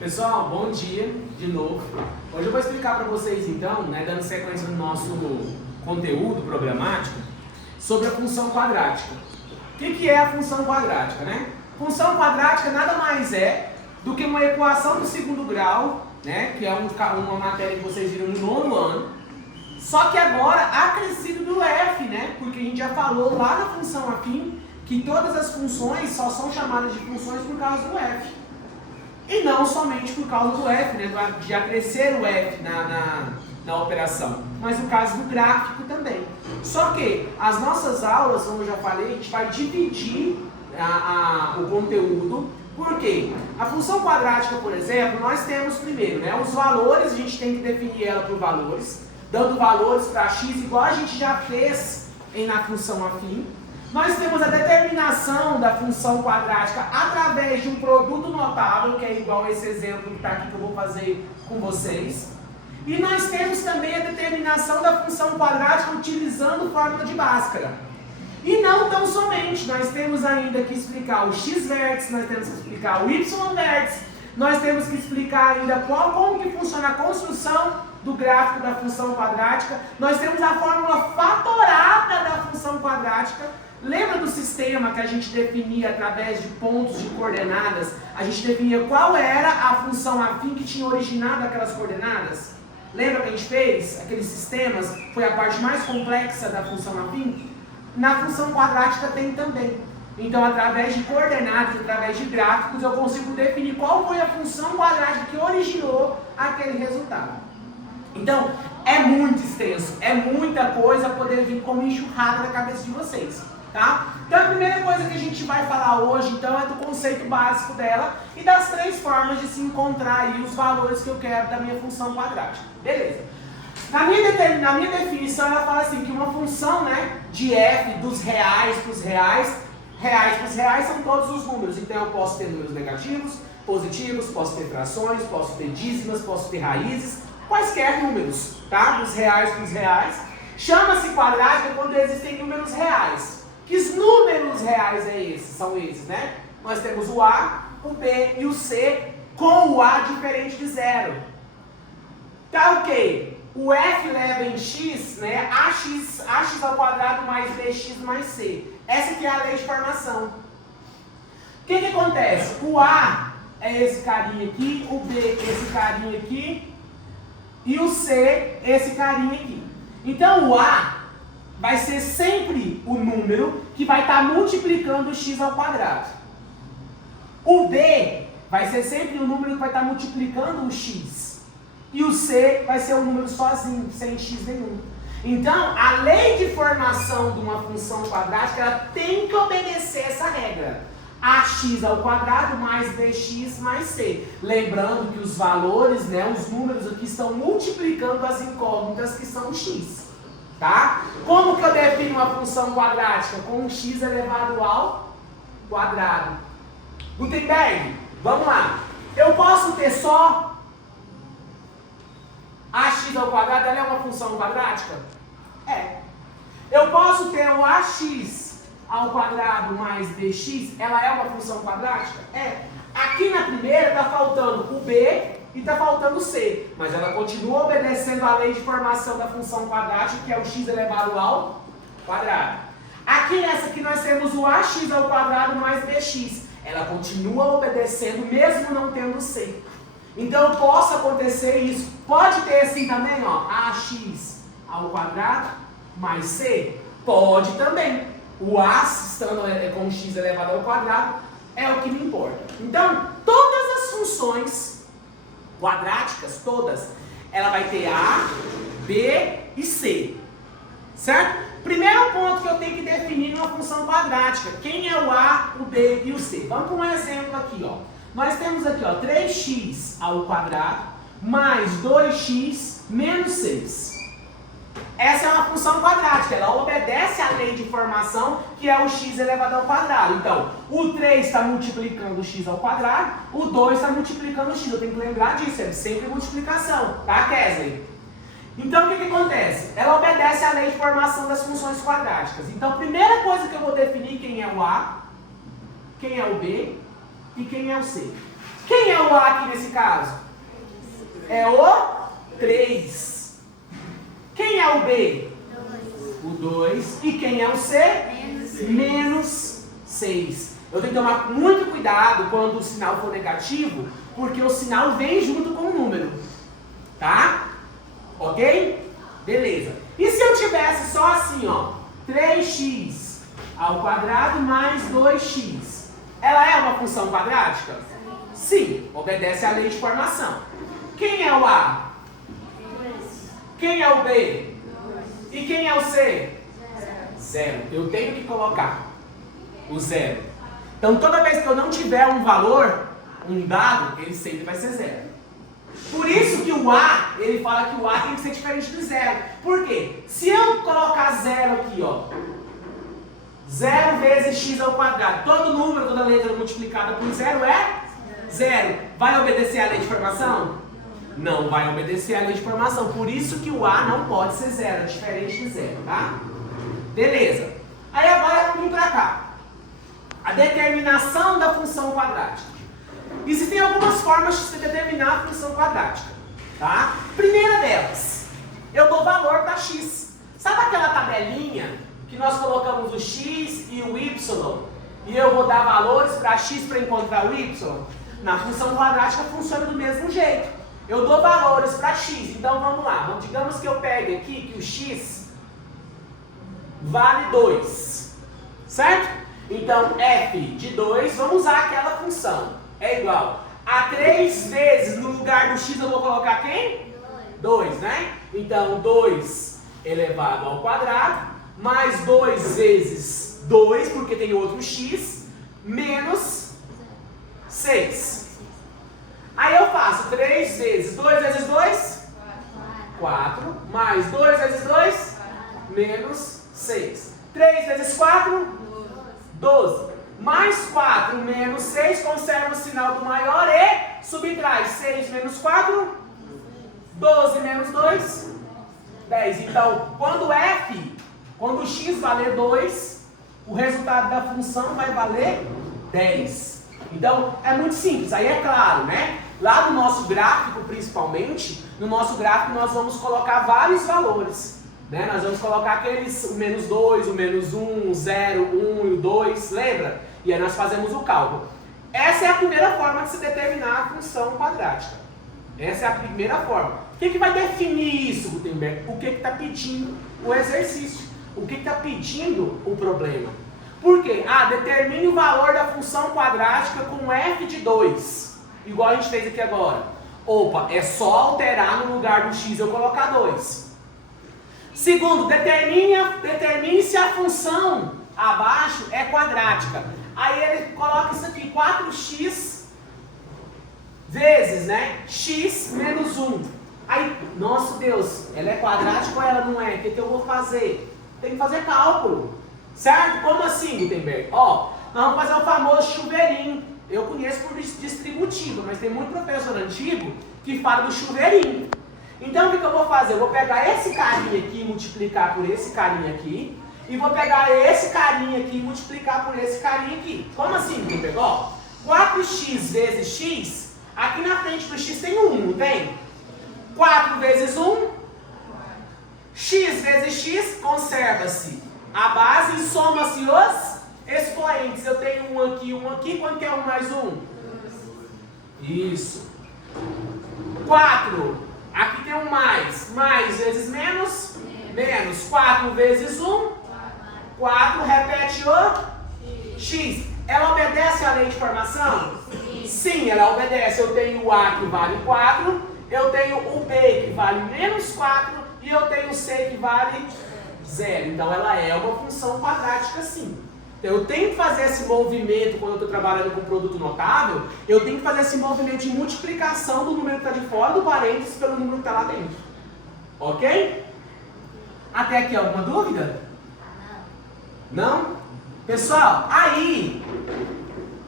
Pessoal, bom dia de novo. Hoje eu vou explicar para vocês então, dando sequência no nosso conteúdo programático, sobre a função quadrática. O que é a função quadrática, Função quadrática nada mais é do que uma equação do segundo grau, que é uma matéria que vocês viram no nono ano, só que agora acrescido do f, Porque a gente já falou lá na função afim que todas as funções só são chamadas de funções por causa do f. E não somente por causa do f, de acrescer o f na operação, mas no caso do gráfico também. Só que as nossas aulas, como eu já falei, a gente vai dividir o conteúdo. Por quê? A função quadrática, por exemplo, nós temos primeiro os valores, a gente tem que definir ela por valores, dando valores para x, igual a gente já fez na função afim. Nós temos a determinação da função quadrática através de um produto notável, que é igual a esse exemplo que está aqui que eu vou fazer com vocês. E nós temos também a determinação da função quadrática utilizando fórmula de Bhaskara. E não tão somente, nós temos ainda que explicar o x-vértice, nós temos que explicar o y-vértice, nós temos que explicar ainda como que funciona a construção do gráfico da função quadrática, nós temos a fórmula fatorada da função quadrática. Lembra do sistema que a gente definia através de pontos de coordenadas? A gente definia qual era a função afim que tinha originado aquelas coordenadas? Lembra que a gente fez aqueles sistemas? Foi a parte mais complexa da função afim? Na função quadrática tem também. Então, através de coordenadas, através de gráficos, eu consigo definir qual foi a função quadrática que originou aquele resultado. Então, é muito extenso, é muita coisa poder vir como enxurrada na cabeça de vocês. Tá? Então a primeira coisa que a gente vai falar hoje então é do conceito básico dela e das três formas de se encontrar aí os valores que eu quero da minha função quadrática. Beleza? Na minha definição ela fala assim que uma função de f dos reais para os reais são todos os números. Então eu posso ter números negativos, positivos, posso ter frações, posso ter dízimas, posso ter raízes, quaisquer números, tá? Dos reais para os reais. Chama-se quadrática quando existem números reais. Que números reais são esses, Nós temos o A, o B e o C com o A diferente de zero. Tá ok? O F leva em x, ax ao quadrado mais bx mais c. Essa aqui é a lei de formação. O que acontece? O A é esse carinha aqui, o B esse carinha aqui e o C esse carinha aqui. Então o A vai ser sempre o número que vai estar multiplicando o x ao quadrado. O B vai ser sempre o número que vai estar multiplicando o x. E o C vai ser o número sozinho, sem x nenhum. Então, a lei de formação de uma função quadrática, ela tem que obedecer essa regra. Ax ao quadrado mais bx mais c. Lembrando que os valores, os números aqui estão multiplicando as incógnitas que são x. Tá? Como que eu defino uma função quadrática? Com um x elevado ao quadrado. Gutenberg, vamos lá. Eu posso ter só ax ao quadrado, ela é uma função quadrática? É. Eu posso ter o ax ao quadrado mais bx, ela é uma função quadrática? É. Aqui na primeira está faltando o b e está faltando o c, mas ela continua obedecendo a lei de formação da função quadrática, que é o x elevado ao quadrado. Aqui nessa aqui nós temos o ax ao quadrado mais bx, ela continua obedecendo mesmo não tendo c. Então possa acontecer isso, pode ter assim também, ax ao quadrado mais c, pode também. O a estando com o x elevado ao quadrado é o que me importa. Então todas as funções quadráticas, todas, ela vai ter A, B e C, certo? Primeiro ponto que eu tenho que definir numa função quadrática, quem é o A, o B e o C? Vamos para um exemplo aqui, Nós temos aqui, 3x ao quadrado mais 2x menos 6. Essa é uma função quadrática, ela obedece à lei de formação, que é o x elevado ao quadrado. Então, o 3 está multiplicando o x ao quadrado, o 2 está multiplicando o x. Eu tenho que lembrar disso, é sempre multiplicação, tá, Kesley? Então, o que acontece? Ela obedece à lei de formação das funções quadráticas. Então, a primeira coisa que eu vou definir quem é o A, quem é o B e quem é o C. Quem Quem é o A aqui nesse caso? É o 3. Quem é o B? O 2. E quem é o C? Menos 6. Eu tenho que tomar muito cuidado quando o sinal for negativo, porque o sinal vem junto com o número. Tá? Ok? Beleza. E se eu tivesse só assim, ó, 3x ao quadrado mais 2x? Ela é uma função quadrática? Sim, obedece à lei de formação. Quem é o A? Quem é o B? E quem é o C? 0. Eu tenho que colocar o 0. Então, toda vez que eu não tiver um valor, um dado, ele sempre vai ser 0. Por isso que o A, ele fala que o A tem que ser diferente do 0. Por quê? Se eu colocar 0 aqui, ó, 0 vezes x ao quadrado, todo número, toda letra multiplicada por 0 é 0. Vai obedecer à lei de formação? Não vai obedecer à lei de formação. Por isso que o A não pode ser 0, é diferente de 0, tá? Beleza. Aí agora vamos vir para cá. A determinação da função quadrática. Existem algumas formas de se determinar a função quadrática, tá? Primeira delas, eu dou valor para x. Sabe aquela tabelinha que nós colocamos o x e o y e eu vou dar valores para x para encontrar o y? Na função quadrática funciona do mesmo jeito. Eu dou valores para x, então vamos lá. Digamos que eu pegue aqui que o x vale 2, certo? Então f de 2, vamos usar aquela função. É igual a 3 vezes, no lugar do x eu vou colocar quem? 2, né? Então 2 elevado ao quadrado, mais 2 vezes 2, porque tem outro x, menos 6. Aí eu faço 3 vezes 2 vezes 2? 4. Mais 2 vezes 2? Menos 6. 3 vezes 4? 12. Mais 4 menos 6, conserva o sinal do maior e subtrai 6 menos 4, 12 menos 2, 10. Então, quando o x valer 2, o resultado da função vai valer 10. Então, é muito simples, aí é claro, né? Lá no nosso gráfico, principalmente, no nosso gráfico nós vamos colocar vários valores. Né? Nós vamos colocar aqueles, o menos 2, o menos 1, o 0, 1 e o 2, lembra? E aí nós fazemos o cálculo. Essa é a primeira forma de se determinar a função quadrática. Essa é a primeira forma. O que vai definir isso, Gutenberg? O que está pedindo o exercício? O que está pedindo o problema? Por quê? Determine o valor da função quadrática com f de 2. Igual a gente fez aqui agora. Opa, é só alterar no lugar do x eu colocar 2. Segundo, determine se a função abaixo é quadrática. Aí ele coloca isso aqui, 4x vezes, né? X menos 1. Aí, nosso Deus, ela é quadrática ou ela não é? O que eu vou fazer? Tem que fazer cálculo. Certo? Como assim, Gutenberg? Ó, nós vamos fazer o famoso chuveirinho. Eu conheço por distributivo, mas tem muito professor antigo que fala do chuveirinho. Então, o que eu vou fazer? Eu vou pegar esse carinha aqui e multiplicar por esse carinha aqui. E vou pegar esse carinha aqui e multiplicar por esse carinha aqui. Como assim, Gutenberg? Ó, 4x vezes x, aqui na frente do x tem 1, não tem? 4 vezes 1, x vezes x, conserva-se a base e soma-se os expoentes. Eu tenho um aqui, quanto que é 1 mais 1? Isso. 4, aqui tem um mais vezes menos, menos 4 vezes 1, 4, repete o x. Ela obedece à lei de formação? Sim, ela obedece. Eu tenho o A que vale 4, eu tenho o B que vale menos 4 e eu tenho o C que vale 0. Então ela é uma função quadrática sim. Então eu tenho que fazer esse movimento quando eu estou trabalhando com produto notável, eu tenho que fazer esse movimento de multiplicação do número que está de fora do parênteses pelo número que está lá dentro. Ok? Até aqui alguma dúvida? Não? Pessoal, aí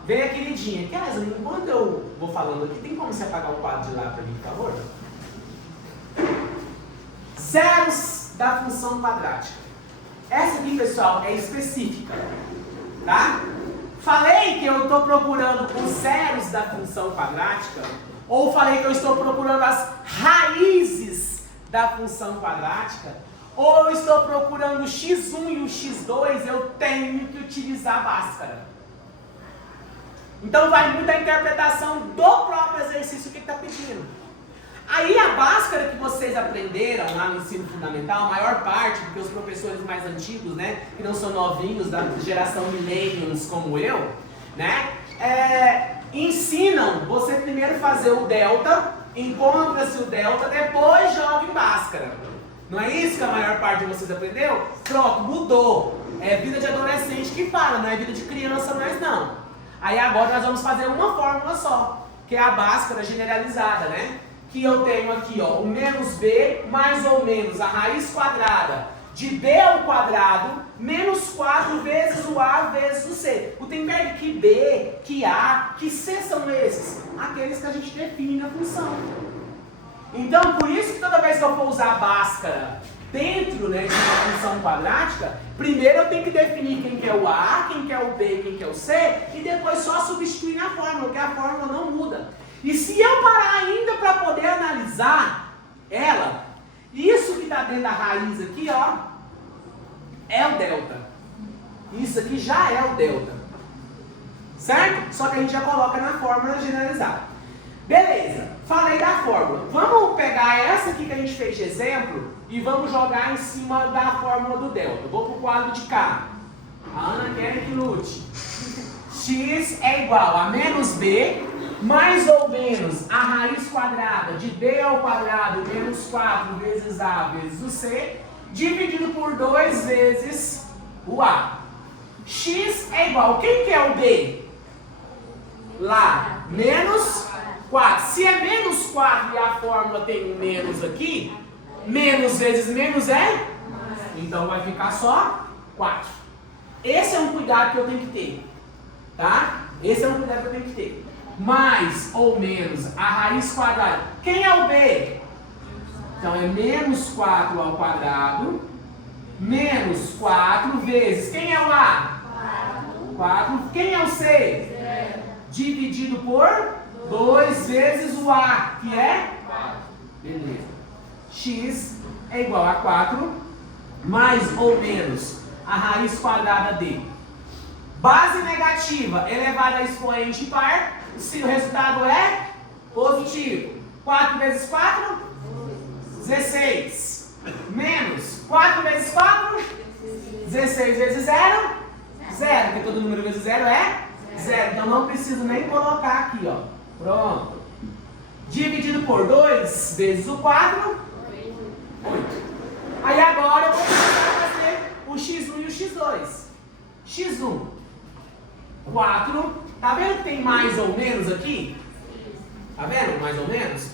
vem a queridinha. Kézia, enquanto eu vou falando aqui, tem como você apagar o quadro de lá para mim, por favor? Zeros da função quadrática. Essa aqui, pessoal, é específica, tá? Falei que eu estou procurando os zeros da função quadrática? Ou falei que eu estou procurando as raízes da função quadrática? Ou eu estou procurando o x1 e o x2, eu tenho que utilizar Bhaskara. Então vai muito a interpretação do próprio exercício que está pedindo. Aí a Bhaskara que vocês aprenderam lá no ensino fundamental, a maior parte, porque os professores mais antigos, né, que não são novinhos, da geração millennials como eu, né, ensinam você primeiro fazer o delta, encontra-se o delta, depois joga em Bhaskara. Não é isso que a maior parte de vocês aprendeu? Pronto, mudou. É vida de adolescente que fala, não é vida de criança mais não. Aí agora nós vamos fazer uma fórmula só, que é a Bhaskara generalizada, né? Que eu tenho aqui, ó, o menos b mais ou menos a raiz quadrada de b ao quadrado menos 4 vezes o a vezes o c. O tem perde que b, que a, que c são esses? Aqueles que a gente define na função. Então, por isso que toda vez que eu for usar a Bhaskara dentro, né, de uma função quadrática, primeiro eu tenho que definir quem que é o a, quem que é o b, quem que é o c, e depois só substituir na fórmula, porque a fórmula não muda. E se eu parar ainda para poder analisar ela, isso que está dentro da raiz aqui, ó, é o delta. Isso aqui já é o delta. Certo? Só que a gente já coloca na fórmula generalizada. Beleza, falei da fórmula. Vamos pegar essa aqui que a gente fez de exemplo e vamos jogar em cima da fórmula do delta. Vou para o quadro de cá. A Ana quer que lute. X é igual a menos b mais ou menos a raiz quadrada de b ao quadrado menos 4 vezes a vezes o c, dividido por 2 vezes o a. X é igual, quem que é o b? Lá, menos 4. Se é menos 4 e a fórmula tem um menos aqui, menos vezes menos é? Então vai ficar só 4. Esse é um cuidado que eu tenho que ter, tá? Esse é um cuidado que eu tenho que ter. Mais ou menos a raiz quadrada. Quem é o b? Então é menos 4 ao quadrado, menos 4 vezes. Quem é o a? 4. Quem é o c? 0. Dividido por 2 vezes o a, que é? 4. Beleza. X é igual a 4, mais ou menos a raiz quadrada de base negativa elevada a expoente par, se o resultado é positivo. 4 vezes 4? 16. Menos 4 vezes 4? 16 vezes 0? 0, porque todo número vezes 0 é 0. Então não preciso nem colocar aqui, ó. Pronto. Dividido por 2 vezes o 4? 8. Aí agora eu vou começar a fazer o x1 e o x2. x1, 4. Tá vendo que tem mais ou menos aqui? Tá vendo? Mais ou menos?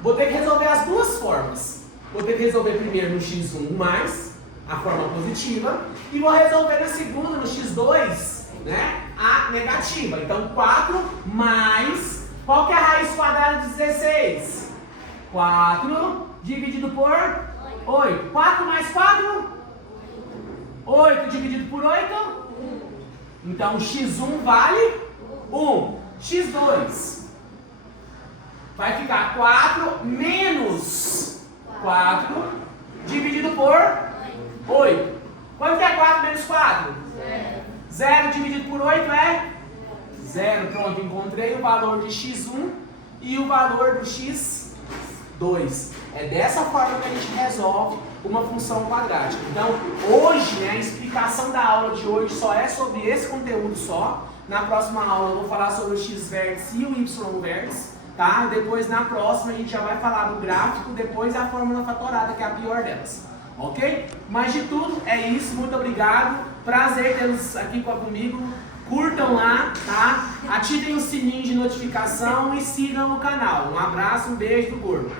Vou ter que resolver as duas formas. Vou ter que resolver primeiro no x1 mais, a forma positiva, e vou resolver na segunda, no x2, né, a negativa. Então 4 mais, qual que é a raiz quadrada de 16? 4 dividido por 8. 4 mais 4? 8 dividido por 8? Então x1 vale 1. x2 vai ficar 4 menos 4 dividido por 8. Quanto que é 4 menos 4? 0. 0 dividido por 8 é 0. Pronto, encontrei o valor de x1 e o valor do x2. É dessa forma que a gente resolve uma função quadrática. Então, hoje, né, a explicação da aula de hoje só é sobre esse conteúdo só. Na próxima aula eu vou falar sobre o x-vértice e o y-vértice, tá? Depois, na próxima, a gente já vai falar do gráfico, depois a fórmula fatorada, que é a pior delas. Ok? Mas de tudo, é isso. Muito obrigado. Prazer tê-los aqui comigo. Curtam lá, tá? Ativem o sininho de notificação e sigam o canal. Um abraço, um beijo do gordo.